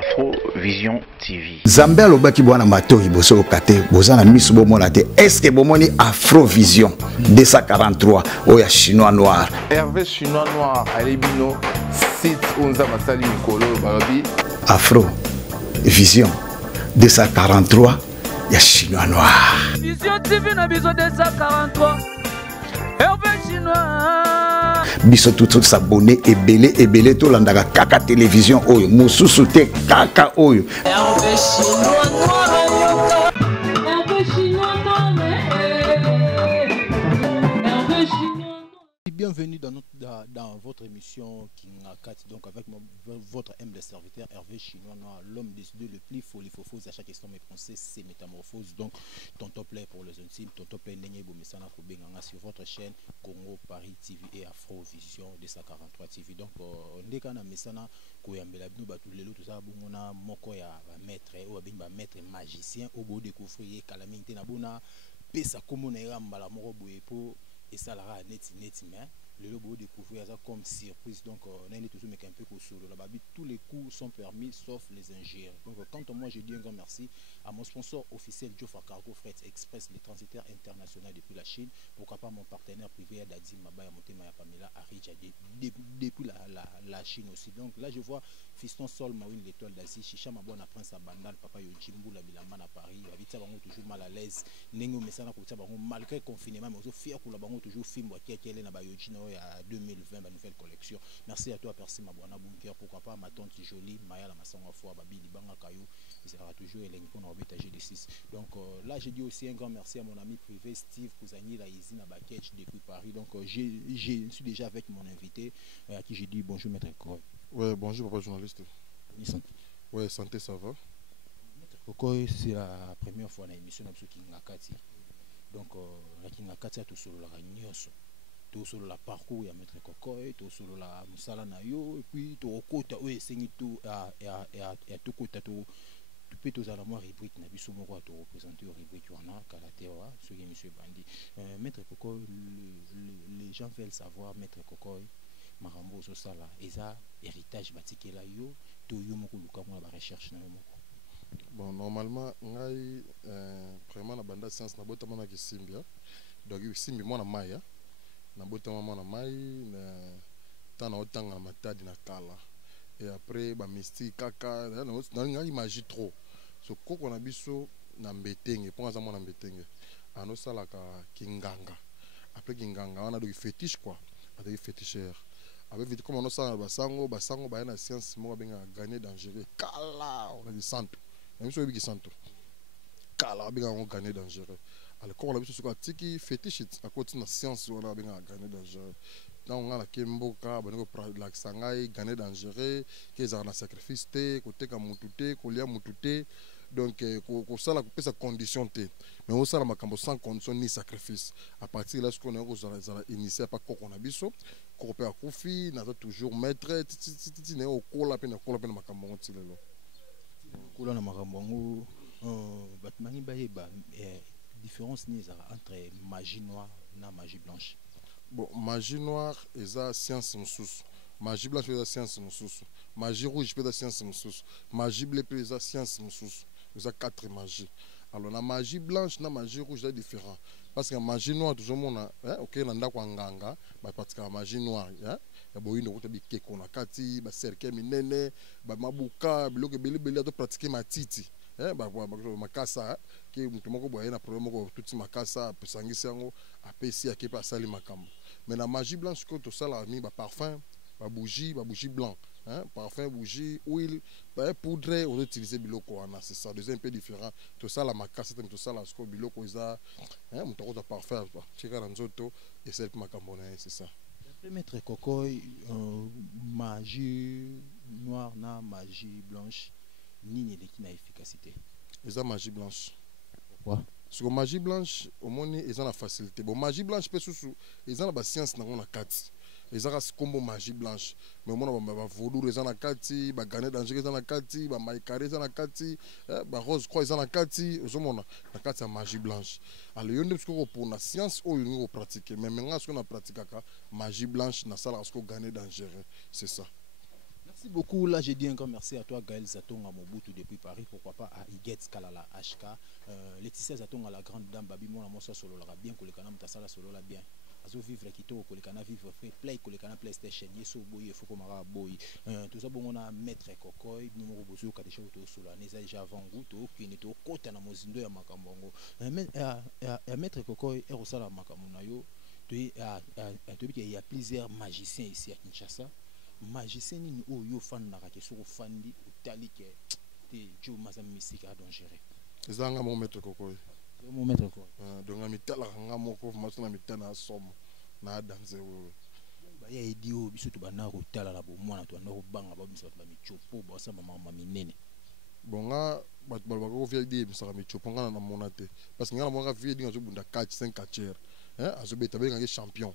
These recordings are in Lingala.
Afrovision TV. Zambé alobaki bwana matori boso kate bozana misu bomona te. Est-ce que bomoni Afrovision 243 oya chinois noir. Hervé chinois noir alebino site onza masali mikolo balobi Afrovision 243 ya chinois noir. Vision TV na biso 243 Hervé chinois. Biso tout s'abonner ebele to landaka kaka télévision oyo mususu te kaka oyo. Hervé chinois noir. Hervé chinois noir. Hervé chinois noir. Bienvenue dans votre émission King Akati, donc avec votre humble serviteur Hervé Chinois Noir, l'homme décidé le plus folifofos à chaque question mais pensée c'est métamorphose. Donc tonton play pour les intimes, tonton play Nenye Bomesana Koubenganga sur votre chaîne Congo Paris TV et Afrovision 243 TV. Donc on est quand même mesana koyambela bino batulelo tout ça bongona moko ya maître ou abimba maître magicien au beau découvrir calamité na bona pesa comme na mbala moko boye po et ça la net mais le beau découvrir ça comme surprise. Donc on est toujours mais un peu solo là-bas tous les coups sont permis sauf les ingérences. Donc quand moi je dis un grand merci à mon sponsor officiel Jofa Cargo Fret Express, les transitaires internationaux depuis la Chine, pourquoi pas mon partenaire privé Dadi Mabaya Motema ya Pamela Arija depuis la Chine aussi. Donc là je vois Fiston Sol Mawin l'étoile d'Asie Chicha Mabona Prince Abandal Papa Yojimbu la Bilambana Paris habita bango toujours mal à l'aise nengo mesana ko bango malgré confinement mais aussi fier pour la bango toujours film qui est na ba Yojino à 2020 ma nouvelle collection. Merci à toi Percy Mabwana Bunker, pourquoi pas ma tante jolie Maya la Masanga fois Babi Libanga Kayo, il sera toujours Elenko na Obeta GD6. Donc là je dis aussi un grand merci à mon ami privé Steve Kouzani la Izina Baketch depuis Paris. Donc je suis déjà avec mon invité à qui j'ai dit bonjour maître Kokoy. Ouais, bonjour papa journaliste. Ouais, santé ça va. Maître Kokoy, c'est la première fois dans l'émission de King Akati. Donc la King Akati a tout sur la nyonso. Tout sur la parcours ya maître Kokoy, tout sur la musala na yo et puis tout kota o esengi tout à tout kota tout peut tous à la moi rubrique na biso moko to représenter rubrique wana kalatewa ce qui monsieur Bandi. Maître Kokoy, les gens veulent savoir maître Kokoy marambo so sala eza héritage batikela yo to yo moko luka mo ba recherche na yo moko. Bon normalement ngai vraiment na banda science na botama na kisimbia. Donc simbi moi na maya na botama mwana mai na tana otanga na matadi na kala et après ba mystique kaka na ngai magie trop so koko na biso na mbetenge ponga za mwana mbetenge ano sala ka kinganga après kinganga wana do fétiche quoi avec féticheur avec vite comme on sala basango ba na science mo benga gagner dangereux kala on a dit santo même so bi santo kala benga on gagner dangereux. Alors quand on a vu ce tiki fétiche à côté de la science on a bien gagné dangereux. Donc on a la kemboka bango la sangai gagné dangereux qu'ils ont un sacrifice té côté comme mutute kolia mutute donc ko sala ko pesa condition té mais on sala makambo sans condition ni sacrifice à partir de là ce qu'on a ko initier pas ko on a biso ko pe akufi na toujours maître titi ne o kola pe makambo ntilelo kola na makambo batmangi ba différence entre magie noire et magie blanche. Bon, magie noire et la science moussous. Magie blanche et la science moussous. Magie rouge et la science moussous. Magie bleue et la science moussous. Vous avez 4 magies. Alors la magie blanche et la magie rouge est différent. Parce que la magie noire toujours mon OK nanda kwa nganga, parce que la magie noire ya boyindo ko tabi keko na kati, ba cercle minene, ba mabuka, biloko belebele to pratiquer matiti. Makasa qui moko boye na problème ko tuti makasa pesangisi yango apesi akepa asali makambo mais la magie blanche ko to sala mi ba parfum ba bougie blanc parfum bougie huile ba poudre on utiliser biloko wana c'est ça deux un peu différent to sala makasa to sala sko biloko za mutako za parfum cheka na nzoto et c'est makambo na c'est ça. Maître Kokoy, magie noire na magie blanche ni na efficacité. Ils ont magie blanche. Pourquoi? Parce que magie blanche, au moins ils ont la facilité. Bon, magie blanche, ils ont la science dans la carte. Ils ont la combo magie blanche. Mais au moins, vaudou, ils ont la carte, gagner danger, ils ont la carte, maïkare, ils ont la carte, rose croix, ils ont la carte. Ils ont la carte, c'est magie blanche. Alors, il y a une pour la science ou une pratique. Mais maintenant, ce qu'on a pratiqué, magie blanche, na sala, ce qu'on gagne danger. C'est ça. Merci beaucoup. Là, j'ai dit encore merci à toi, Gaël Zatong à Mobutu depuis Paris. Pourquoi pas à Iguetz Kalala HK. Laetitia Zatong à la grande dame Babi Mona Mosa Solo la bien, Kolekana Mtasala Solo la bien. Azo vivre Kito, Kolekana vivre free play, Kolekana PlayStation, Yeso Boy, Fokomara Boy. Tout ça, bon, on a Maître Kokoy, numéro Bozo, Kadesha Auto Solo, Neza déjà avant Gouto, qui n'est au côté de Mozindo et Makambongo. Maître Kokoy, Erosala Makamunayo. Il y a plusieurs magiciens ici à Kinshasa. Magicien ni oyo fan na ka soko fandi utali ke te jo mazam mystique a donc gérer ezanga mo mettre kokoy mo mettre ko donc amitala nga moko masuna mitana somo na danse wo ba ya idio biso to bana ko tala la bo mwana to na ko banga ba biso ba michopo ba sa mama minene bonga bat balba ko via di misaka michopo nga na monate parce que nga na monga via di nga zo bunda 4 5 catcher azo beta benga champion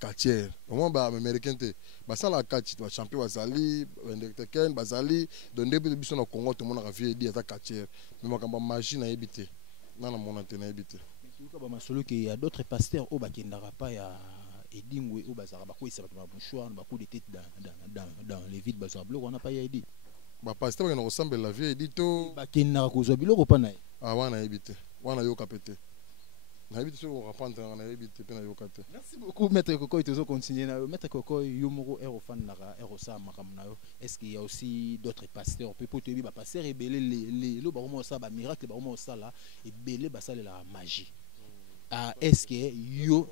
Katier, au moins bah américain te, bah ça la catch, bah champion bazali, indéterken bazali, donc depuis le bison au Congo tout le monde a vu dire ça Katier, mais moi quand bah magie n'a évité, non non mon antenne n'a évité. Mais tout cas bah solo qu'il y a d'autres pasteurs au qui n'aura pas ya Edingwe au bazar, bah quoi il s'appelle bah mouchoir, bah coup de tête dans les vides bazar bloc on n'a pas ya Edi. Bah pasteur qui nous ressemble la vie Edi to. Bah qui n'a pas zo bilo pas na. Ah ouais n'a évité, ouais n'a yo capté. Merci beaucoup, Maître Kokoy. Tu continuer. Maître Kokoy, Yomoro, Erofan, Nara, Erosa, Makamnao. Est-ce qu'il y a aussi d'autres pasteurs? Peut-être que les pasteurs et les baromos, ça, miracle, les baromos, ça là, et belé, ça, la magie. Est-ce que yo,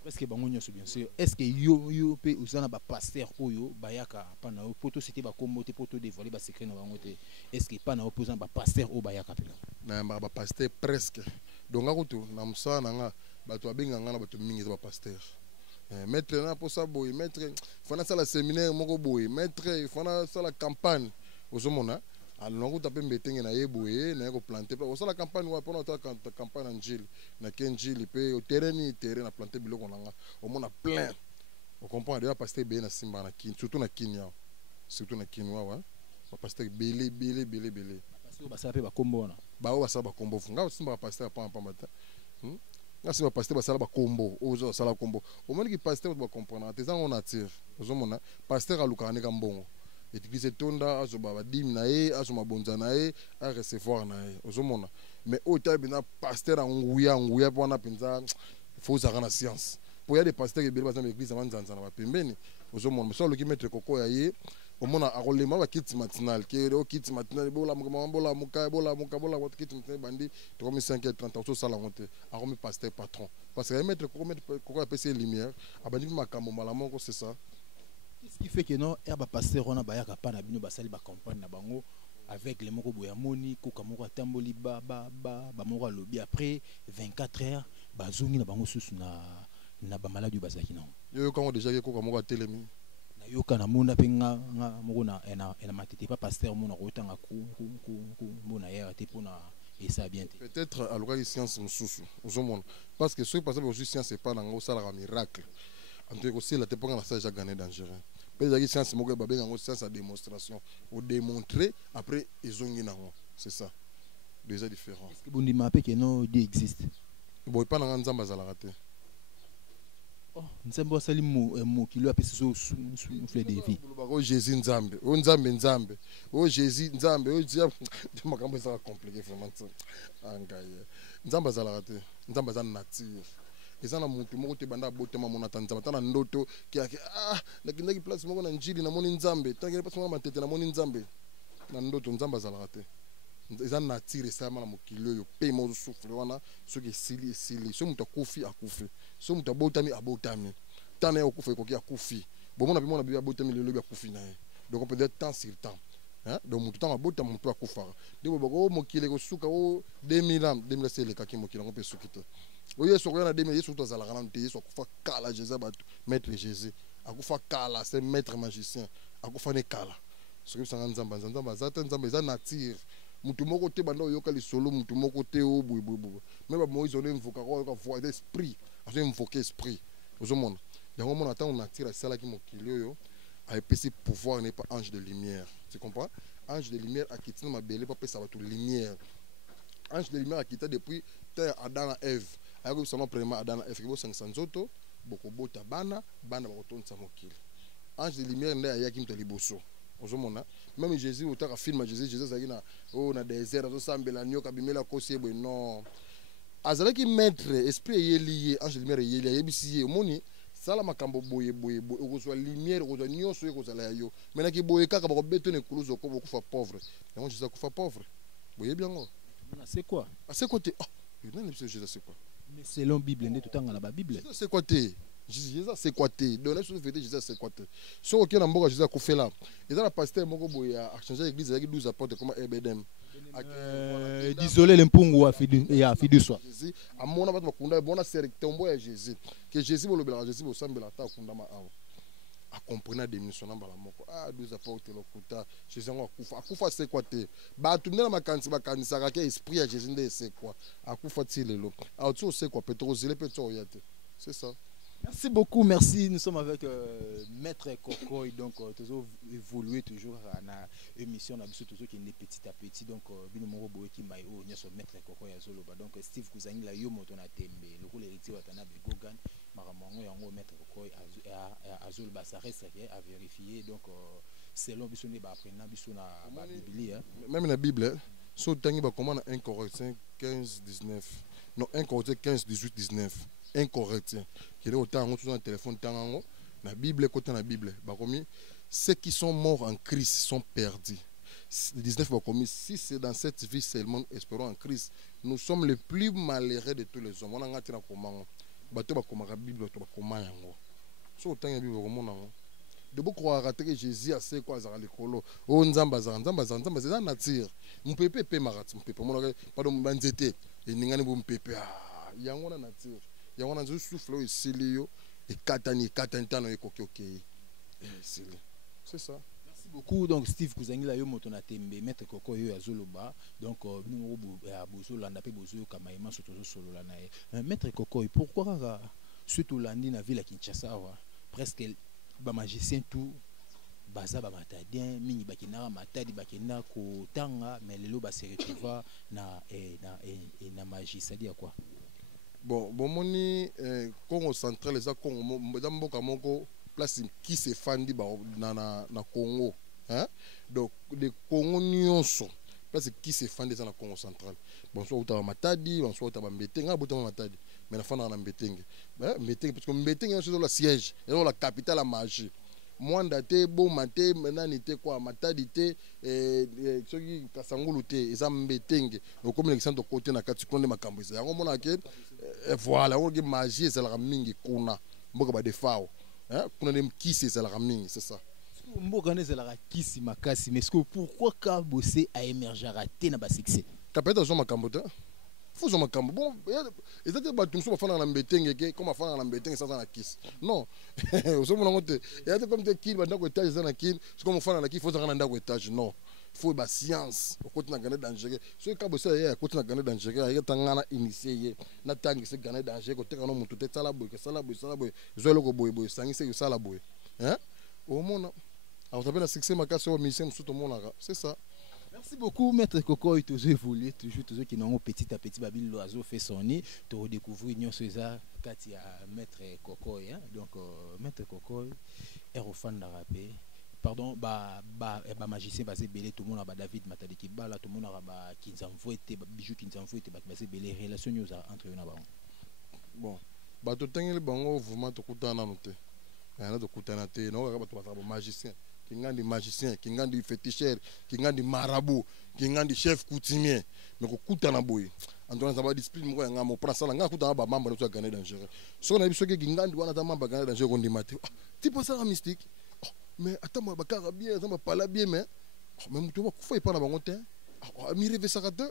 presque bangonyo, bien sûr. Est-ce que yo peut usana ba pasteur oyo, bayaka, panao, poto c'était ba komote, poto dévoiler ba secret na bangote. Est-ce que panao posant ba pasteur o bayaka pela? Na ba pasteur presque. Donc akutu na musa nanga bato abenga ngana bato mingi za pasteur maître na posa boy maître fana sala séminaire moko boy maître fana sala campagne ozomona alongo tape mbetenge na yeboye na ko planter pa osala campagne wa pona ta campagne en Gilles na Kenjili pe au terrain na planter biloko nanga omona plein on comprend déjà pasteur be na simba na kin surtout na Kinya surtout na Kinwa wa pasteur belé pasteur basala pe ba kombo na ba o basala ba kombo funga simba pasteur pa mata nga simba pasteur basala ba kombo ozo sala kombo o moni ki pasteur ba comprendre te zango na tire ozo mona pasteur aluka ne ka mbongo église tonda azo ba dim na ye azo mabonza na ye a recevoir na ye ozo mona mais o tabi na pasteur nguya pona penza faut ça na science pour y a des pasteurs qui belba dans l'église avant zanza na ba pembeni ozo mona mais so le ki mettre koko ya ye omona akolema ba kit matinal ke o kit matinal bola muka wat kit matinal bandi to comme 5h30 so sala monte akomi pasteur patron parce que mettre koko apesi lumière abandi makambo malamo ko c'est ça. Qu'est-ce qui fait que non herba pasteur on a bayaka pa na bino basali ba campagne na bango avec les moko boya moni ko kamoko tamboli ba moko lobi après 24 heures bazungi na bango susu na ba maladie bazaki na yo quand déjà ko kamoko telemi yoka na mona penga mona ena matete pas pasteur mona rotanga ku mona ya te pona et ça bien peut-être à l'occasion science mususu ozomona parce que ce qui passe aussi science c'est pas dans ça la miracle en tout cas aussi la te ponga na ça déjà gagné dangereux peut la science moko ba benga science à démonstration ou démontrer après ezongi nango c'est ça déjà différent est-ce que bondi mapé que non Dieu existe bon pas na nzamba za la rater. Oh, nzambe wasali mo kilo apesi so souffle de vie. O Jésus nzambe, o nzambe, o Jésus nzambe, o dia makambo ça compliqué vraiment ça. Angaye. Nzambe za la rater, nzambe za nature. Eza na mutu moko te banda botema mona tanzamba tana ndoto ki nakindaki place moko na njili na moni nzambe, tangi place moko matete na moni nzambe. Na ndoto nzambe za la rater. Eza nature ça na mokilo yo pe mo souffle wana soki sili so mutu akufi akufi so mutu abotami abotami tana yo kufa ko ki akufi bomona bi mona bi abotami lelo bi akufi na ye donc on peut dire temps sur temps hein donc mutu tanga abotami mutu akufa ndebo bako mokile ko suka o 2000 ans 2000 c'est le kaki mokile on peut sukita o yeso ko na 2000 yeso to zala kana te yeso kufa kala Jésus batu maître Jésus akufa kala c'est maître magicien akufa ne kala ce que ça nzamba zata nzamba za nature mutu moko te banda yoka lisolo mutu moko te o boui mais ba Moïse on invoque ko voix d'esprit azo invoquer esprit ozomona yango mona tant on attire sala ki mokili yo a epesi pouvoir n'est pas ange de lumière tu comprends ange de lumière a quitté ma belle pas pesa bato lumière ange de lumière a quitté depuis terre Adam et Ève ayako seulement premièrement Adam et Ève bo 500 nzoto boko bota bana ba kotonsa mokili ange de lumière nde ayaki mto liboso ozomona même Jésus otaka film Jésus azaki na o na désert azosambela nyoka bimela kosi eboye non azalaki maître esprit eyeli ye ange lumière eyeli ayebisi ye omoni sala makambo boye okozwa lumière okozwa nyonso ekozala ya yo menaki boye kaka bakobetona ekuluzu okoba okufa pauvre yango Jésus akufa pauvre boyebi yango c'est quoi c'est quoi te nani biso Jésus c'est quoi mais selon Bible nde totanga na ba Bible c'est quoi te Jésus c'est quoi te donner sur vérité Jésus c'est quoi te so okena na mboka Jésus akufela eza na pasteur moko boye a changer l'église avec 12 apôtres comme Ebedem d'isoler l'impungu ya fidu soi Jésus amona bato bakunda bona tombo ya Jésus que Jésus bolobela Jésus bosambela ta kunda ma awa a comprendre démission na mbala moko 12 apôtres lokuta Jésus ngo akufa c'est quoi te bato ndena makanisi bakanisa ka esprit ya Jésus nde c'est quoi akufa ti lelo a tu c'est quoi peut-être zele peut-être yate c'est ça. Merci beaucoup, merci. Nous sommes avec Maître Kokoy, donc toujours évoluer toujours à la émission, on a toujours qui est petit à petit, donc binomoro boye qui m'a eu Maître Kokoy azoloba, donc Steve Kuzangi la yomo tona tembe, le rôle héritier watana be Gogan, maramango yango Maître Kokoy azoloba, ça reste à vérifier, donc selon bisone ba apprenant bisona ba Bible, même la Bible, so tangi ba comment 1 Corinthiens 15 19, non 1 Corinthiens 15 18 19. Incorrect. Qui est autant sur un téléphone tango la Bible côté la Bible. Bakomi ceux qui sont morts en Christ sont perdus. 19 bakomi si c'est dans cette vie seulement espérons en Christ, nous sommes les plus malheureux de tous les hommes. On a ngati na komanga. Bato bakoma la Bible to bakoma yango. So autant la Bible komona ngo. De beaucoup croire que Jésus a c'est quoi za lekolo. O nzamba za c'est ça nature. Mpepe pe marati mpepe. Mon pardon banzete. Et ningani bo mpepe yango na nature. Il y a un souffle ici, et katani tano et kokoki. C'est ça. Merci beaucoup. Donc, Steve Kuzangi, la yomo tona tembe, Maître Koko yo azoloba. Donc, nous bozo landa pe bozo kamaima surtout solo la nae. Maître Koko, pourquoi surtout landi na ville à Kinshasa presque ba magicien tout baza ba matadien mingi bakina matadi bakina ko tanga mais lelo ba se retrouva na magie, ça dit à quoi? Bon moni Congo central les Congo mboka moko place qui se fandi na Congo hein donc les Congo nyonso place qui se fandi dans la Congo central bon soit uta matadi bon soit uta mbetenga bota matadi mais na fana na mbetenge mbetenge parce que mbetenge c'est la siège et la capitale la magie mwanda te bo mate menani te kwa matadi te soki kasangulu te eza mbetenge comme l'exemple de côté na kati konde makambo eza yango mona ke voilà on dit magie c'est la mingi kuna mboka ba defao hein kuna dem kisi c'est la mingi c'est ça mboka ne c'est la kisi makasi mais est-ce que pourquoi ka bosser a émerger raté na ba succès kapeta zo makambo te faut zo makambo bon ezate ba tumso ba fana na mbetenge ke comme fana na mbetenge ça na kisi non oso mona ngote ezate comme te kili ba ndako étage za na kili c'est comme fana na kili faut za na ndako étage non faut ba science au côté na gagner danger so ka bossa ya côté na gagner danger ya tangana initier na tangi se gagner danger ko teka no mutu te sala boy zo loko boy sangi se sala boy hein au mona alors ça peut na succès makasi au mission surtout mona c'est ça. Merci beaucoup, Maître Koko. Il toujours évolué, toujours qui n'ont petit à petit, Babil l'oiseau fait son nid. Tu redécouvrir Nyon César, Katia, Maître Koko. Donc, Maître Koko est au fan d'arabé. Pardon, magicien basé belé, tout le monde a David Matadiki Bala, tout le monde a qui nous envoie des bijoux qui nous envoient des basé belé, relations entre eux. Bon, bateau tengel bango, vous m'avez tout à noter. Il y a tout à noter, non, magicien. Kingandi magicien, kingandi féticheur, kingandi marabout, kingandi chef coutumier, mais ko kutana boy. Antoine ça va discipline mo nga mo prend ça nga kutana ba membre to gagner dangereux. So na biso ke kingandi wana ta membre gagner dangereux on dit maté. Tu penses ça mystique? Mais attends moi ba carabien, ça m'a pas la bien mais même tu va ku fa pas na bango te. Mi rêve ça kata.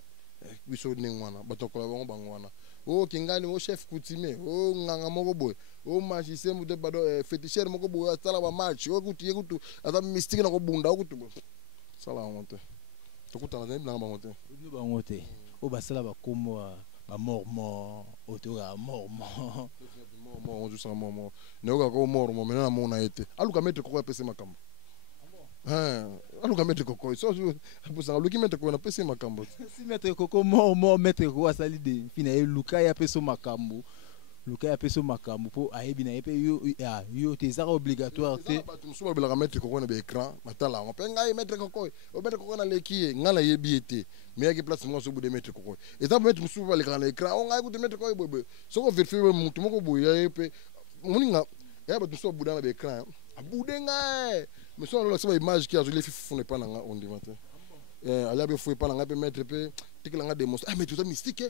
Biso ne wana, ba to ko la bango wana. Oh kingandi o chef coutumier, oh nganga moko boy. O magicien mu de bado féticheur moko boya sala ba match o kutu ata mystique na ko bunda o kutu sala monte to kutana na ba monte ba monte o ba sala ba komo ba mormon otora mormon on joue ça mormon ne o ko mormon mais na mona été aluka mettre ko pese makambo aluka mettre ko so pour ça aluki mettre ko na pese makambo si mettre ko mormon mettre ko asali de fina e luka ya pese makambo le cas appelle ce makambo pour aïe na épée yo tes arts obligatoires te tu me souviens mettre qu'on a l'écran matala on peut ngai mettre qu'on au mettre qu'on a l'équipe ngala yebiete mais il y a place moi sur bout de mettre qu'on et ça mettre me souviens l'écran on a mettre qu'on bobo so ko vérifier mutu moko boya épée moninga et ba tu so bout dans l'écran a bout ngai mais so là c'est image qui a je les fifune pas nanga on dit matin ala be foué pas nanga pe mettre pe tikela nga démonstrer ah mais tout ça mystique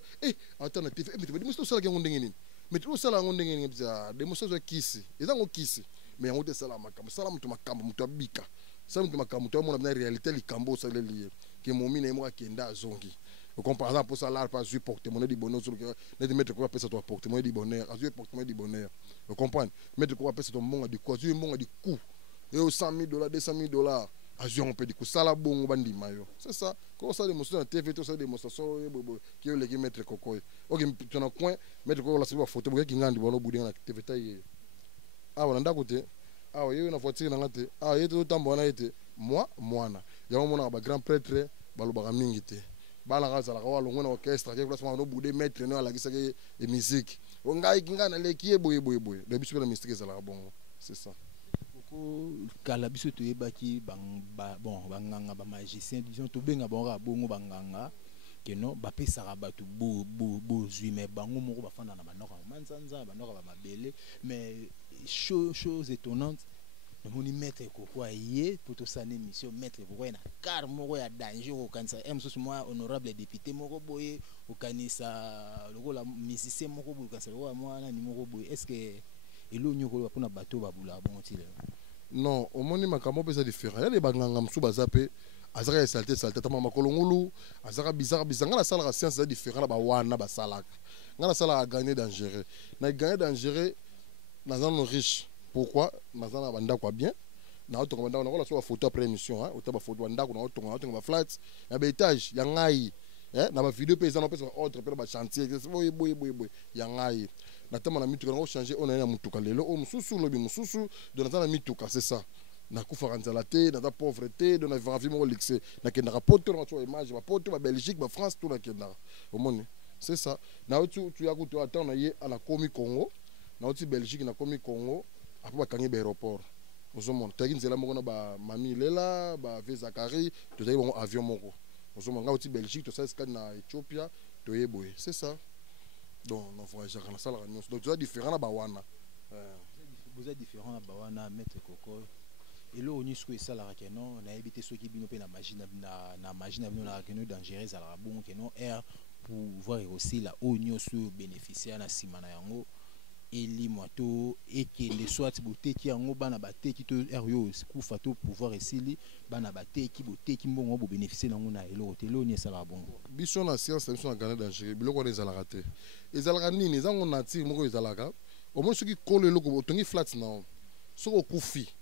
alternative mais tu me dis ça la ngonde ngini mais tout ça la ngonde ngini bza démonstration kisi eza ngo kisi mais on te sala makambo sala mutu makambo mutu abika sala mutu makambo to mona na réalité likambo ça le lié que mon mine mo akenda zongi comme par exemple pour ça là pas porter monnaie du bonheur sur que ne mettre quoi pesa toi porter monnaie du bonheur azui porter monnaie du bonheur vous comprenez mettre quoi pesa ton monga du quoi azui monga du coup et au $100,000 $200,000 azui on peut du coup sala bongo bandi mayo c'est ça quand ça démonstration na TV tout ça démonstration qui est les mettre coco OK tu na coin mettre quoi la sur photo qui ngandi bono budi na TV taille ah wala ndakote ah yo na photo na ngate ah yeto tambo na ete moi mwana yango mona ba grand prêtre balobaka mingi te bala kaza la kwa longo na orchestre ke place no bude mettre no ala kisaka e musique ongai kinga na leki boye de biso na mystique za la bongo c'est ça ko kala biso to yebaki bon banganga ba magicien disons to benga bonga bongo banganga que non ba pesaka batu bo zui mais bango moko bafanda na banoka manzanza banoka ba mabele mais chose étonnante nous mettre quoi yé pour tout ça émission mettre quoi na car moko ya danger au kanisa msusu moi honorable député moko boye au kanisa loko la musicien moko boye kanisa loko moi na ni moko boye est-ce que elo nyoko pour na bateau babula bon tile non au moni makambo pesa différent ya les banganga msu bazape azaka salté tama makolongulu azaka bizarre ngala sala la science différent ba wana ba salaka ngala sala gagner dangereux na gagner dangereux na zone riche. Pourquoi nazana banda quoi bien na otonga banda na la photo après émission hein otaba photo banda ko na otonga ba flats na ba étage ya ngai na ba vidéo paysan pesa autre pe ba chantier boy ya ngai na tama na mituka na changer on na mutuka lelo o mususu lobi mususu de na mituka c'est ça na kufa nzala te na pauvreté de na vie mo luxe na kenda rapport na to image ba poto ba Belgique ba France tout na kenda au monde c'est ça na tu ya ko to attendre na ye ala komi Congo na oti Belgique na komi Congo après bakangi ba aéroport ozomona tagi nzela moko na ba mami lela ba Vezakari to tayi bon avion moko ozomona nga oti Belgique to ça na Ethiopia to yeboye c'est ça donc on voyage na sala nyonso donc c'est différent na ba wana vous êtes différent na ba wana maître Koko et là on y soit ça la kenon na éviter ceux qui bino pe na machine na machine na kenon dangereuse ala bon kenon air pour voir aussi la onyo sur bénéficiaire na simana yango eli moto et que les soit beauté qui en bana baté qui to rio ku fato pouvoir esili bana baté qui beauté qui mbongo bo bénéficier na ngona elo telo ni sala bongo biso na science biso na gagner dangereux biloko les ala raté ezalaka nini ezango na ti moko ezalaka au moins ceux qui collent eloko tongi flat na soko kufi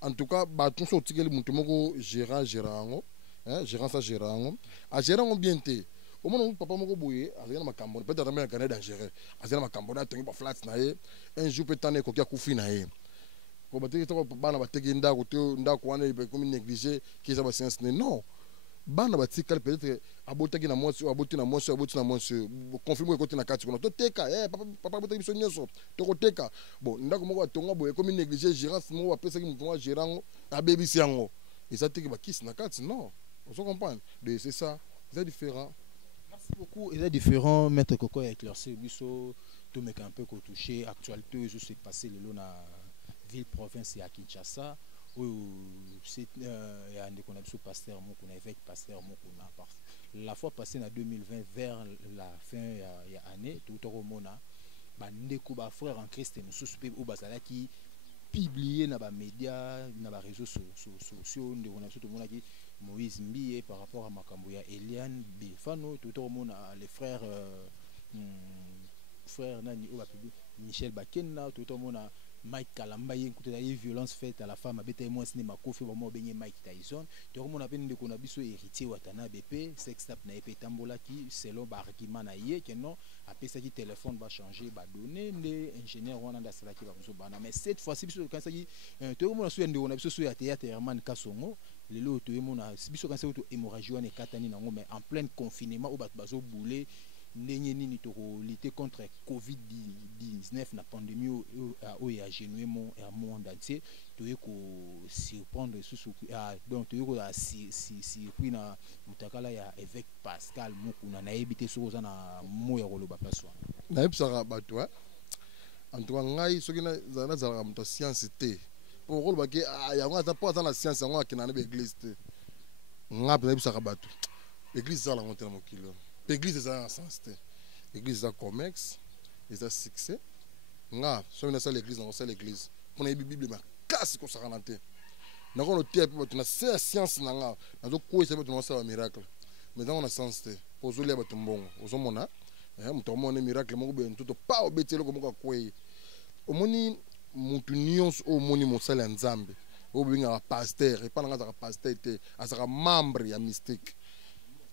en tout cas ba tout so tikeli mutu moko gérant hein gérant ça gérant a gérant bien te au moment papa moko boye azana makambo peut-être na gagner dangereux azana makambo na tongi ba flat na ye un jour peut-être ko kia kufi na ye ko bateki to bana bateki ndako to ndako wana ibe comme négliger qui ça ba science non bana batikali peut-être abotaki na mwasi aboti na mwasi confirmer ko tina kati ko to teka papa botaki biso nyoso to ko teka bon ndako moko atonga boye comme négliger gérance mo apesaki mutu wa gérango abebisi yango ezatiki ba kiss na kati non on se comprend de c'est ça c'est différent. Merci beaucoup. Il est différent, Maître Koko a éclairci biso tout mec un peu qu'on touché actualité je suis passé le long à ville province à Kinshasa où c'est il y a un qu'on a pasteur mon qu'on a évêque pasteur mon qu'on a la fois passée en 2020 vers la fin il y a année tout au mona bandeko ba frère en Christ nous suspect au basala qui publié na ba médias na ba réseaux sociaux de on a tout mona qui Moïse Mbiye par rapport à makambo ya Eliane Bifano tout au monde les frères frère nani au public Michel Bakena tout au monde Mike Kalamba écoutez la violence faite à la femme abeta moi cinéma Kofi vraiment benye Mike Tyson tout au monde appelle de qu'on a biso héritier watana BP sextap na epé tambola qui selon ba argument na yé que non après ça qui téléphone va changer ba donner les ingénieurs wana da sala qui va biso bana mais cette fois-ci biso quand ça qui tout au monde sur on a biso sur ya théâtre Herman Kasongo les lots tout le monde a biso quand ça auto hémorragie wana katani nango mais en plein confinement au bato bazo bouler ndenge nini lutter contre Covid-19 na pandémie au ya génoué monde entier toye ko surprendre donc toye ko surpris na mutakala ya évêque Pascal Mukuna na ebité soza na moya koloba paswa na ebisaka bato en tout cas ngai soki na zalaka moto science te pour koloba ke yango aza po aza na science yango akina na église te nga pe na ebisaka bato église ezala ngo te na mokili église ezala na sens te église eza comex eza succès nga soki nasala église nakosala église mpona yebi bible makasi kosakana te nakono tia mpe bato na se ya science na nga nazokwesa bato nakosala miracle mais ntango na sens te po ozolia bato mbongo ozomona moto amona miracle moko boye ntuto pa obeti eloko moko akwei omoni mutu nyonso oyo omoni mosali ya nzambe oyo bobengaka paster epa nanga azaka paster te azaka membre ya mystique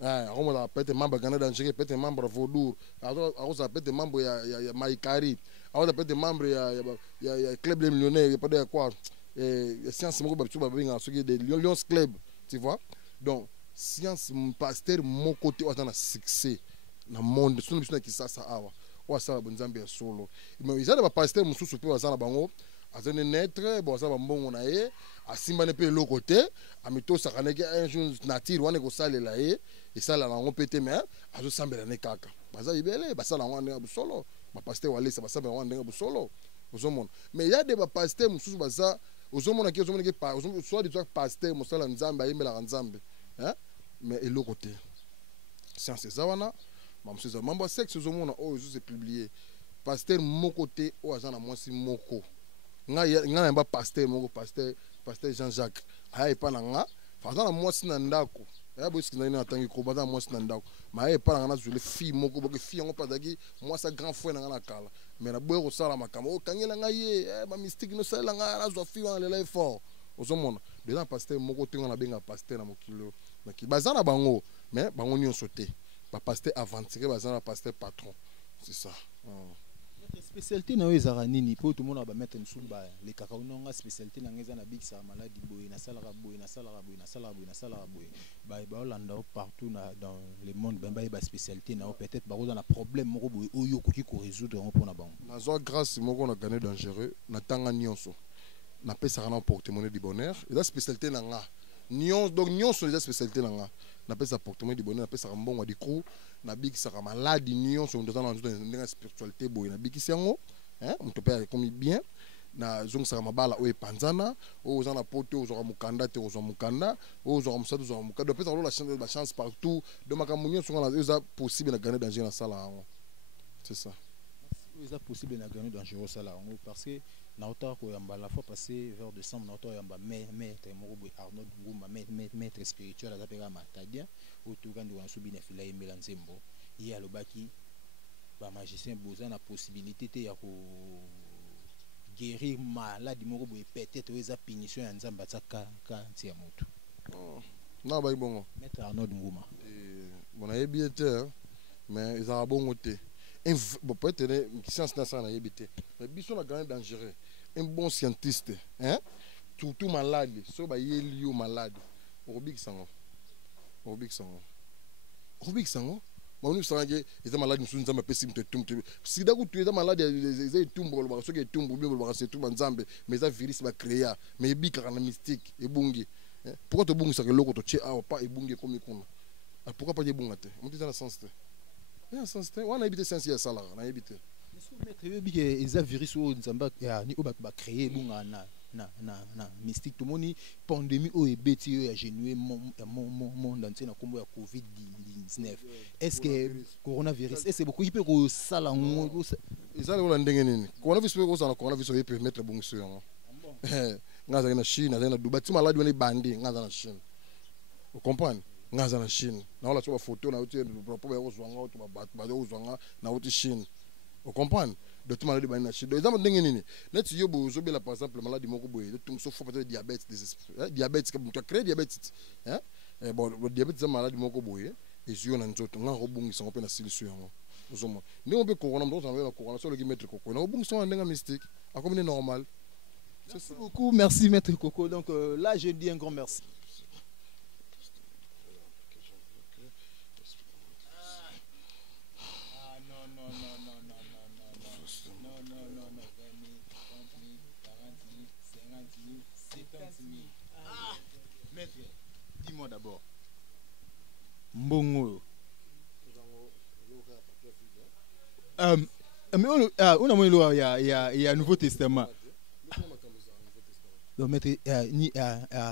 akomozaka peut-être membre ya Canada Angéré, peut-être membre ya Vaudour, akozala peut-être membre ya Maïkari, akozala peut-être membre ya Club des Millionnaires, pas de quoi science moko babiso babengaka soki de Lions Club, tu vois. Donc science pasteur mon côté oyo aza na succès na monde soki biso na Kisasa awa oyo asala bonzambe ya solo mais eza na bapasteur mosusu mpe baza na bango aza ne naître bon aza bambongo na ye asimbani mpe eloko te amitosaka ndenge un jour nature wana ekosalela ye esalaka yango mpe te mais azosambela ne kaka baza ebele basala yango ndenge ya bosolo bapasteur walesa basambela yango ndenge ya bosolo ozomona mais ya de bapasteur mosusu baza ozomona ke soit de pasteur mosala nzambe ayembelaka nzambe mais eloko te science eza wana mamosusu eza mambo ya sexe ozomona oyo esusu epublie pasteur moko te oyo aza na mwasi moko ngai na pasteur moko pasteur Jean-Jacques aya epa na nga aza na mwasi na ndako aya boyisiki nani atangi ko baza na mwasi na ndako ma aya epa na nga nazwile fille moko boke fille yango mpe azalaki mwasi ya grand frère na nga na kala mais naboyi kosala makambo okangela ngai ye bamystike nosalela ngai nazwa fille wana lela efort ozomona deja pasteur moko te nga nabengaka pasteur na mokili baza na bango mais bango nyonso te bapasteur aventuré baza na pasteur patron c'est ça. Spécialité na ezara nini po tout monde ba mettre nsul ba les cacao nonga spécialité na ngeza na big sa maladie boy na salaka boy ba Hollande partout dans le monde ba spécialité na peut-être ba na problème moko boy oyo ko ki ko résoudre on pona bango na zo grâce moko na gagner dangereux na tanga nyonso na pesa na porte-monnaie du bonheur et la spécialité na nga nyonso donc nyonso les spécialité na nga na pesa porte-monnaie du bonheur na pesa mbongo di crew na bikisaka maladi nyonso ndo na ndenge spiritualité boy na bikisi yango mto pe comme bien na zongisaka mabala oyo epanzana oyo oza na poto oyo ozwaka mokanda te ozwa mokanda oyo ozwaka mosatu ozwaka mokanda opesa la chance partout do makambo nyonso ngana eza possible na gagner danger na sala yango c'est ça eza possible na gagner danger sala yango parce que na autant ko yamba la fois passé vers décembre na autant yamba maître moko boy Arnaud Nguma maître spirituel azapeka matadia otuka ndi wana subina fila yemela nzembo ye alobaki ba magicien boza na possibilité te ya ko guérir maladie moko boy peut-être eza punition ya nzamba tsaka ka ntia moto na ba ibongo maître Arnaud Nguma bona yebi te mais eza bongo te bon peut-être science na ça na yebi te mais biso na grand dangereux un bon scientiste tout malade so ba yelio malade obiksango ba unu sange eza malade musu nzamba pesi mte tumte sida ku tu eza malade eza itumbo ba soki itumbo bi ba se tumba nzambe mais eza virus ba créer mais bika na mystique ebungi pourquoi to bungi saka loko to che awa pa ebungi comme kuna pourquoi pas ebunga te on dit dans le sens te ya sens te wana ebite sens ya sala na ebite maître bika eza virus o nzamba ya ni oba ba créer ebunga na mystique to moni pandémie o ebeti yo ya genué monde entier na kombo ya Covid-19 est-ce que coronavirus est-ce beaucoup qui peut ko sala ngo ezali wala ndenge nini coronavirus ko sala coronavirus o peut mettre bongo sur yango ngaza na Chine ngaza na Dubai ti maladi wala bandi ngaza na Chine vous comprenez ngaza na Chine na wala so ba photo na uti propos ya ko zwanga to ba zo zwanga na uti Chine vous comprenez de tout malade bani na Chine exemple ndenge nini net yo bo zo bela par exemple maladie moko boye tout so faut peut-être diabète diabète comme tu crée diabète bon le diabète c'est maladie moko boye et yo na nzoto nga robungisa ngo pe na solution yango ozomo ndenge be corona ndo za na corona so le mettre koko na robungisa ngo ndenge mystique a comme normal. Merci beaucoup, merci maître Coco. Donc là je dis un grand merci. Dis-moi d'abord. Mbongo. Mais on a moins il y a Nouveau Testament. Donc mettre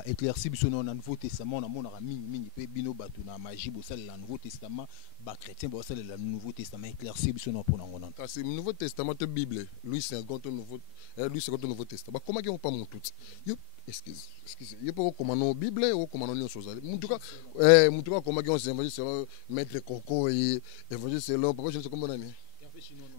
éclairci sur le Nouveau Testament, on a mon ami peut bino batu na magie bo ça le Nouveau Testament, ba chrétien bo ça le Nouveau Testament éclairci sur nos pour ngona. C'est le Nouveau Testament de Bible. Lui c'est un nouveau lui c'est un Nouveau Testament. Comment qu'ils ont pas mon tout. Excuse. Il peut commander Bible ou commander une chose. En tout cas comment qu'ils ont évangile selon maître Coco et évangile selon pourquoi je ne sais comment on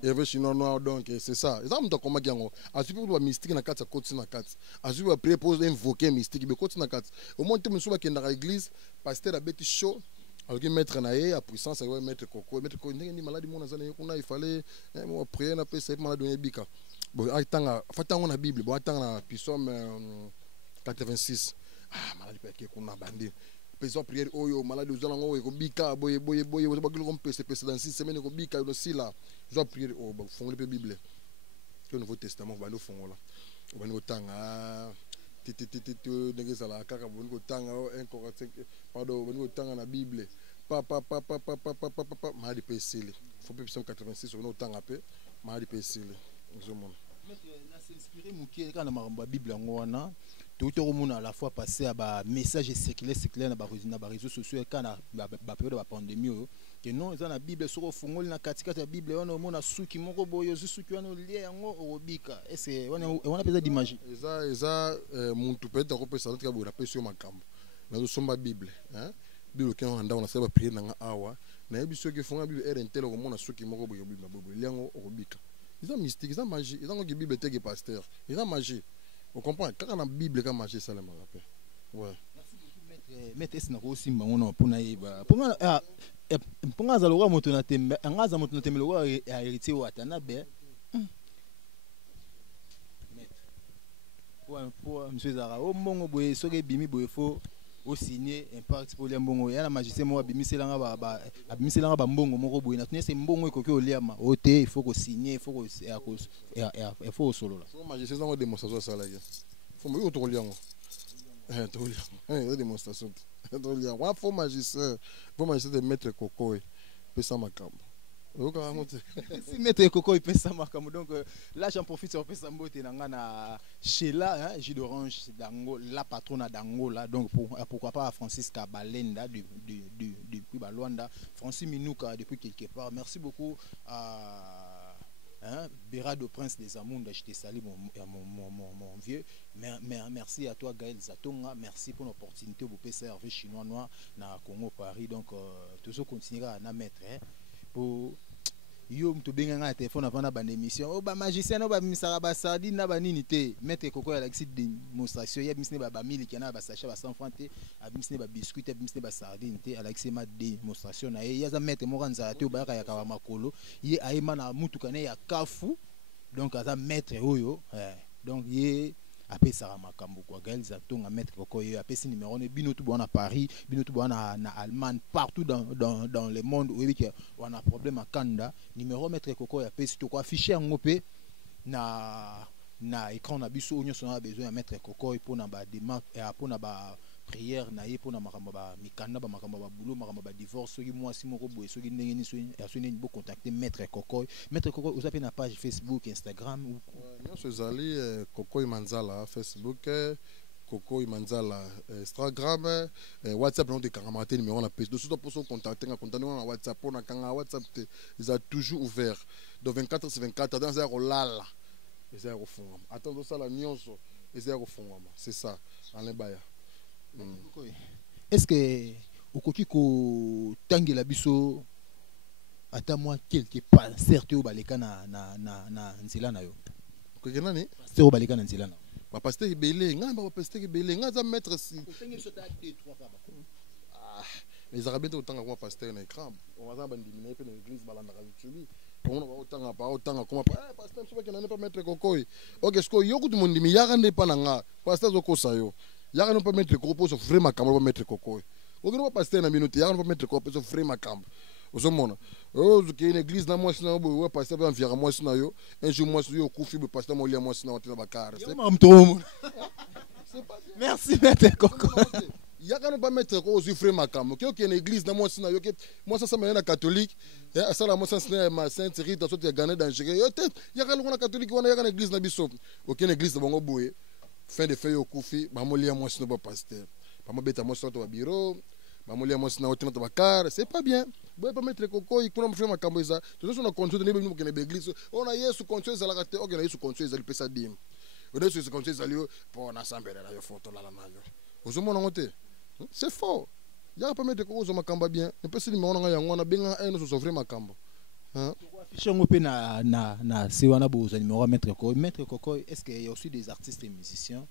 Hervé Chinois donc c'est ça. Ça me comment qu'ils ont. À ce pour mystique na 4 côté na 4. À ce pour préposer invoquer mystique be côté na 4. Au moins tu me souviens que dans l'église pasteur a bêti chaud. Alors que maître naé à puissance avec maître Coco ni maladie mon azana kuna il fallait moi prier na pe c'est maladie bika. Bon attends fata on a Bible bon attends na Psaume 86. Maladie pe ke kuna bandi. Peso prière oyo malade ozala ngo ko bika boye ozo bakilo ko pese dans 6 semaines ko bika no sila zo prière o ba fongole pe Bible que Nouveau Testament ba no fongola ba no tanga titi ndenge sala kaka ba no tanga 1:45 pardon ba no tanga na Bible pa mali pe sile faut pe Psaume 86 no tanga pe mali pe sile zo mona na s'inspirer mukie kana maramba Bible ngwana tout le monde à la fois passé à ba message circulaire na ba réseaux sociaux quand ba période de la pandémie que non ils ont la Bible sur fungol na katika ya Bible on mona suki moko boyo suki wana lie yango obika est-ce on a besoin d'image eza muntu peut être ko ça notre ka pe sur makambo na somba Bible hein Bible quand on anda on saba prier na awa na ebiso ke funga Bible er intelo ko mona suki moko boyo Bible na bobo liango obika ils ont mystique ils ont magie ils ont que Bible te que pasteur ils ont magie. On comprend quand on a Bible quand marcher ça le me rappelle. Ouais. Merci beaucoup maître esna ko simba ngona pona yeba. Ponga za lowa moto na tembe, ngaza moto na tembe lowa ya héritier wa tanabe. Maître. Pour monsieur Zara, o mbongo boye soke bimi boye fo o signer impact pour les mbongo ya na magicien mo abimiselanga abimiselanga ba mbongo moko boye na tune se mbongo ekoki oliama o te il faut ko signer il faut ko il faut solo là faut magicien ça démonstration ça là faut me to oliango to oliango démonstration to oliango wa faut magicien de mettre Coco pe ça makambo. Si mettre Coco il peut ça makambo donc là j'en profite sur ça mbote na Sheila hein jus d'orange d'Angola la patronne d'Angola donc pourquoi pas Francis Kabalenda depuis Luanda Francis Minouka depuis quelque part merci beaucoup à Bérado Prince des Amours d'acheter sali mon vieux merci à toi Gaël Zatonga merci pour l'opportunité de vous servir chinois noir na Congo Paris donc toujours continuera à mettre pour yo mto benga nga téléphone avant na ban émission o ba magicien o ba misara ba sardine na ba nini te mettre Coco ya l'axi démonstration ya bisne ba mili kana ba sachet ba 100 francs te abisne ba biscuit te bisne ba sardine te alaxi ma démonstration na ya za mettre mo kanza te o ba ya ka makolo ye ayema na mutu kana ya kafu donc aza mettre oyo donc ye après ça makambo quoi Gaël Zatonga mettre Coco yo après si numéro ne bino tout bon à Paris bino tout bon na Allemagne partout dans le monde où on a problème à Kanda numéro mettre Coco après si tu quoi afficher en opé na écran na biso on a besoin de mettre Coco pour na ba démarche et pour na ba prière na pour na makambo ba mikanda ba makambo ba boulot makambo ba divorce soki moi si moko boye soki ndenge ni soki bo contacter mettre Coco vous avez une page Facebook Instagram ou non ce zali Coco Imanzala Facebook Coco Imanzala Instagram WhatsApp non de karamate numéro na page de pour se contacter na WhatsApp on a kanga WhatsApp ils a toujours ouvert de 24 sur 24 dans zéro lala zéro fond attends ça la nyonso zéro fond c'est ça en les baya. Est-ce que au koki ko tangela biso ata moi quelque part certes au baleka na nzela na yo ko gena ni certes au baleka na nzela na ba pasteur belé nga ba pasteur belé nga za mettre si tangela so ta 2 3 fois les arabes to tanga ko pasteur na écran on va ba ndimina pe na église balanda ka YouTube on va otanga pa otanga kuma pa pasteur so ba kenane pa mettre Coco OK ce ko yoku du mondimi ya rande pa na nga pasteur zo ko sayo ya ne pas mettre Coco sur vraiment cambo pas mettre Coco o ne pas passer na minute ya ne pas mettre Coco sur vraiment cambo o so mona o zo ke une église na moi sina bo o passer ba environ moi sina yo un jour moi yo ku fi be passer mo lia moi sina on te ba car c'est merci maître Coco yaka pas mettre ko souffrir makambo ki ok na église na moi sina yoke moi ça na catholique et ça la moi ça na ma sainte rite so te gagner danger yo te yaka lo na catholique wana yaka na église na biso ok na église bango boye fin de feuille au kufi ba molia moi sino ba pasteur ba mo beta moi so to bureau ba molia moi sina hôtel to ba car c'est pas bien boye pas mettre koko ikuna mfema makambo za to so na contrôle ne bino na église on a Yesu contrôle za la kate ok na Yesu contrôle za li pesa dim on a Yesu contrôle za li pour na sambela la yo photo la nayo ozomona ngote. C'est faux. Il n'y a pas mettre de choses makamba bien. Ne peut pas se dire on a un on a bien un nous s'offrir makamba. Hein? Si on peut na si on a besoin numéro mettre Koko est-ce qu'il y a aussi des artistes et musiciens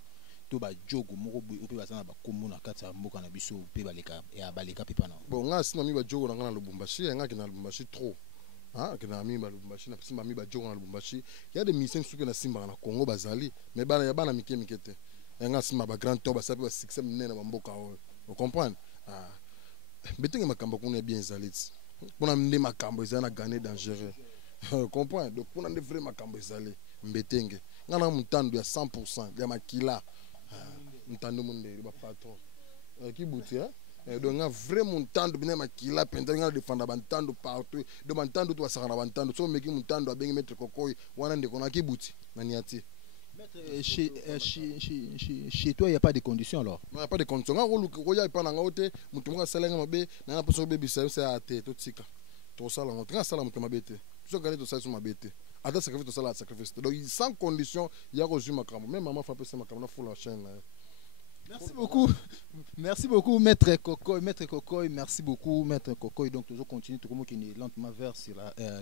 to ba jogo moko boy ope bazana ba komona kata mboka na biso pe baleka et abaleka pe pana. Bon nga sina mi ba jogo na Lubumbashi nga kina Lubumbashi trop. Hein kina mi ba Lubumbashi na simba mi ba jogo na Lubumbashi. Il y a des musiciens qui sont na simba na Congo bazali mais bana ya bana mike mikete. Nga simba ba grand top ba sape ba succès nene na mboka o. Vous comprenez? Ah. Betenga makambo kuna bien zaliti. Pona mne makambo ezana gagner dangereux. Vous comprenez? Donc pona ne vrai makambo ezali mbetenge. Ngana mutando ya 100% ya makila. Mutando munde ba patron. Ki buti hein? Donc nga vrai mutando bina makila penda nga défendre bantando partout. Do bantando to basaka na bantando. So meki mutando abengi mettre kokoi wana ndeko na ki buti. Nani ati? Chez toi, il n'y a pas de conditions alors? Non, il n'y a pas de conditions. Il n'y a pas de conditions. Il n'y a pas de conditions. Il n'y a pas de conditions. Donc, sans condition, il y a reçu ma caméra. Même maman fait ma caméra, il faut la chaîne. Merci beaucoup. Merci beaucoup, Maître Koko. Maître Koko, merci beaucoup, Maître Koko. Donc, toujours continue, tout le monde qui est lentement vers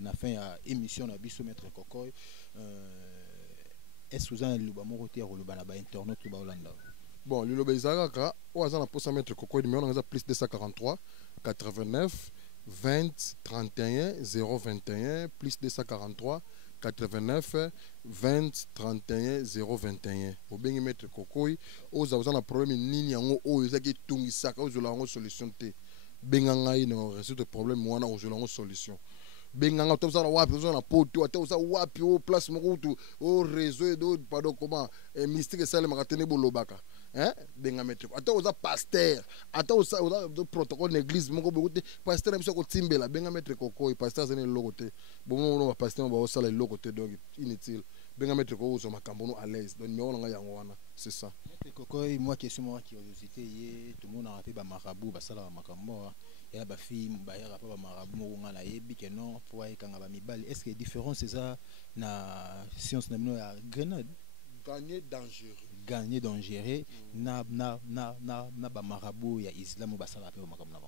la fin de l'émission de Maître Koko. Est-ce que vous avez internet ou Hollande? Bon, le lobby Zagaka, on a posé à mettre Koko, mais on a plus de 243 89 20 31 021 plus 243 89 20 31 021. Au bien mettre Koko, on a un problème ni yango o ezaki tungisaka ozola ngo solution te. Benga ina résoudre problème wana ozola ngo solution. Benganga to za wapi zo na poto ata za wapi o place mokutu o réseau do pardon comment mystique sale makatene bolobaka hein benga mettre ata za pasteur ata za protocole l'église moko bokote pasteur mso ko timbela benga mettre Koko pasteur zene lokote bomo no pasteur ba osala lokote donc inutile benga mettre ko zo makambo no à l'aise donc numéro nga yango wana c'est ça Koko moi question moi curiosité yé tout le monde a rappelé ba marabout ba sala makambo et là ba fille ba ya rapport ba marabout nga na yebi que non pour ay kanga ba mibali est-ce que différence c'est ça na science na mino ya Grenade gagner dangereux na ba marabout ya islam ba sala rapport makambo na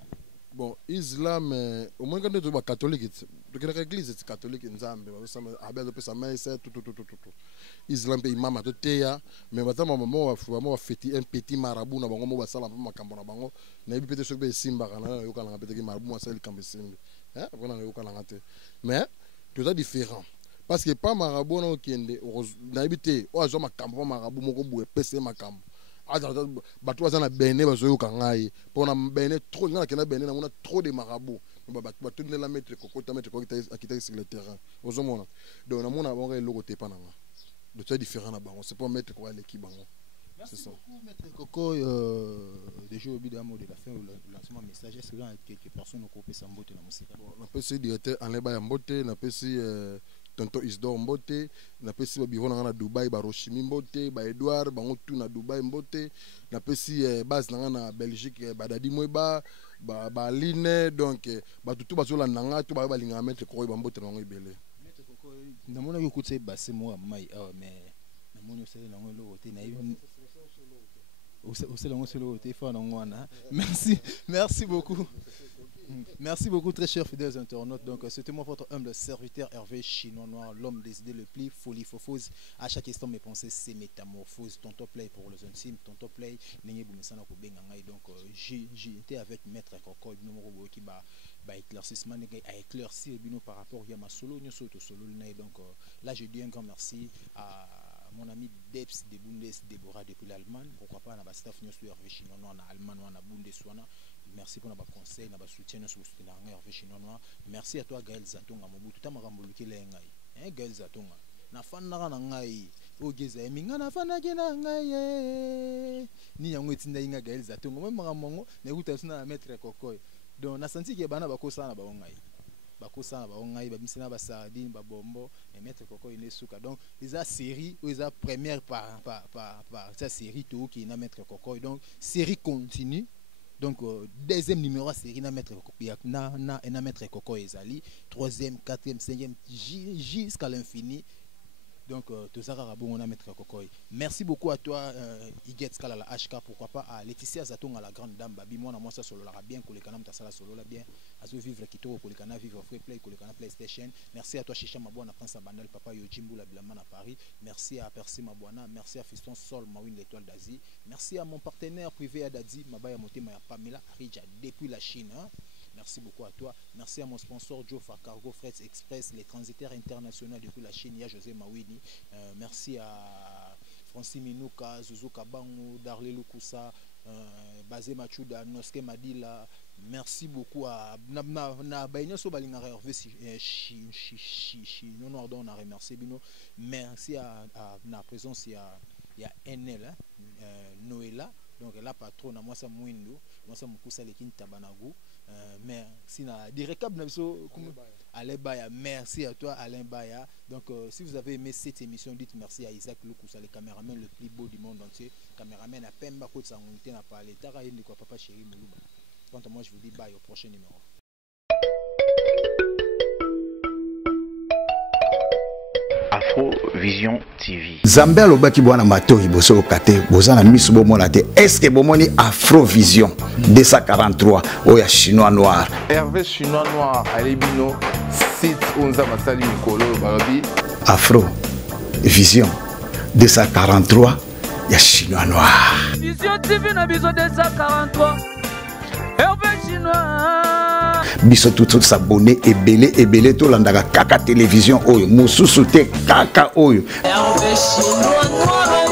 bon islam au moins quand tu es catholique tu es l'église catholique nzambe ba sama abel pesa messe tout islam pe imam to teya mais batama maman wa fêter un petit marabout na bango mo ba sala makambo na bango na bi peut-être so be simba kana yo kala peut-être marabout ma sala kambe simbi hein bona yo kala ngate mais tout est différent parce que pas marabout na okende na habité o azo makambo marabout moko boue pese makambo bato bazana bene bazoyoka ngai pona bene trop ngana kena bene na mona trop de marabouts bato ne la mettre Koko ta mettre Koko akita sur le terrain ozomona donc na mona bonga eloko te pa nanga de très différent na bango c'est pas mettre quoi l'équipe bango c'est ça Maître Koko déjà au bout d'un mot de la fin ou lancement message est-ce que quelques personnes ont coupé sa mbote na musique bon na pesi directeur Anleba ya mbote na pesi tonton Isdor mbote na pesi ba biro na Dubai ba Rochimi mbote ba Edouard bango tout na Dubai mbote na pesi base na Belgique ba Dadi Mweba ba Line donc ba tout ba zola nanga tout ba linga mettre Koko ba mbote na ngo ibele Maître Koko na mona yo kutse ba se mo mai mais na mona yo sele na ngo lo te na merci beaucoup. Merci beaucoup, très chers fidèles internautes. Donc, c'était moi, votre humble serviteur Hervé Chinois Noir, l'homme des idées le plus folifofose. À chaque instant, mes pensées, c'est métamorphose. Tonton Play pour les intimes, Tonton Play, donc, j'étais avec Maître Koko, qui va éclaircissement, à éclaircir par rapport à ma solo, donc, là, je dis un grand merci à mon ami Debs de Bundes, Déborah depuis l'Allemagne. Pourquoi pas, on a staff nous sur Hervé Chinois Noir, en Allemagne, on a Bundeswana. Merci pour notre conseil, notre soutien, notre soutien à Hervé Chinois Noir. Merci à toi, Gaël Zatonga. Mobutu ta maramboluki lengai. Gaël Zatonga. Na fan na ngai. ogeza eminga na fana kina ngaye ni yango etinda inga gael zatongo même ramongo na ekuta suna na maître kokoy donc na senti ke bana bakosana ba ngai bakosana ba ngai ba misena ba sardine ba bombo et maître kokoy ne suka donc les série ou les première par cette série tout qui na maître kokoy donc série continue. Donc deuxième numéro série na maître kokoy na maître kokoy ezali troisième quatrième cinquième jusqu'à l'infini. Donc tout ça on a maître kokoy. Merci beaucoup à toi Iget Skala la HK, pourquoi pas à Laetitia Zatong à la grande dame babi moi na moi ça solo la bien ko le kana mtasala solo la bien azo vivre kitoko ko le kana vivre free play ko le kana PlayStation. Merci à toi Chicha Mabwana Prince Bandel papa Yojimbu la Bilamana à Paris. Merci à Percy Mabwana, merci à Fiston Sol Mawin l'étoile d'Asie. Merci à mon partenaire privé à Dadi Mabaya Motema ya Pamela Rija depuis la Chine hein. Merci beaucoup à toi. Merci à mon sponsor Jofa Cargo Freight Express, les transitaires internationaux depuis la Chine, il y a José Mawini. Merci à Francis Minouka, Zouzou Kabangu, Darlé Lukusa, Bazé Machuda, Noske Madila. Merci beaucoup à merci à la présence, il y a NL, Noëlla. Donc la patronne, moi ça mouindo, moi ça moukusa lekin tabanagu. Merci na direcab nabiso Alain Baya. Merci à toi Alain Baya. Donc si vous avez aimé cette émission, dites merci à Isaac Lukusa, le caméraman le plus beau du monde entier. Caméraman à Pemba Côte Sangonité n'a pas l'état de quoi papa chéri Moulouba. Quant à moi je vous dis bye au prochain numéro. Afrovision TV. Zambé alobaki bwana matori boso kate bozana misu bomona te. Est-ce que bomoni Afrovision 243 oya chinois noir. Hervé chinois noir alebino site onza masali mikolo balobi Afrovision 243 ya chinois noir. Vision TV na biso 243 Hervé chinois. Biso tout s'abonner ebele to landaka kaka télévision oyo mususu te kaka oyo. Hervé chinois noir.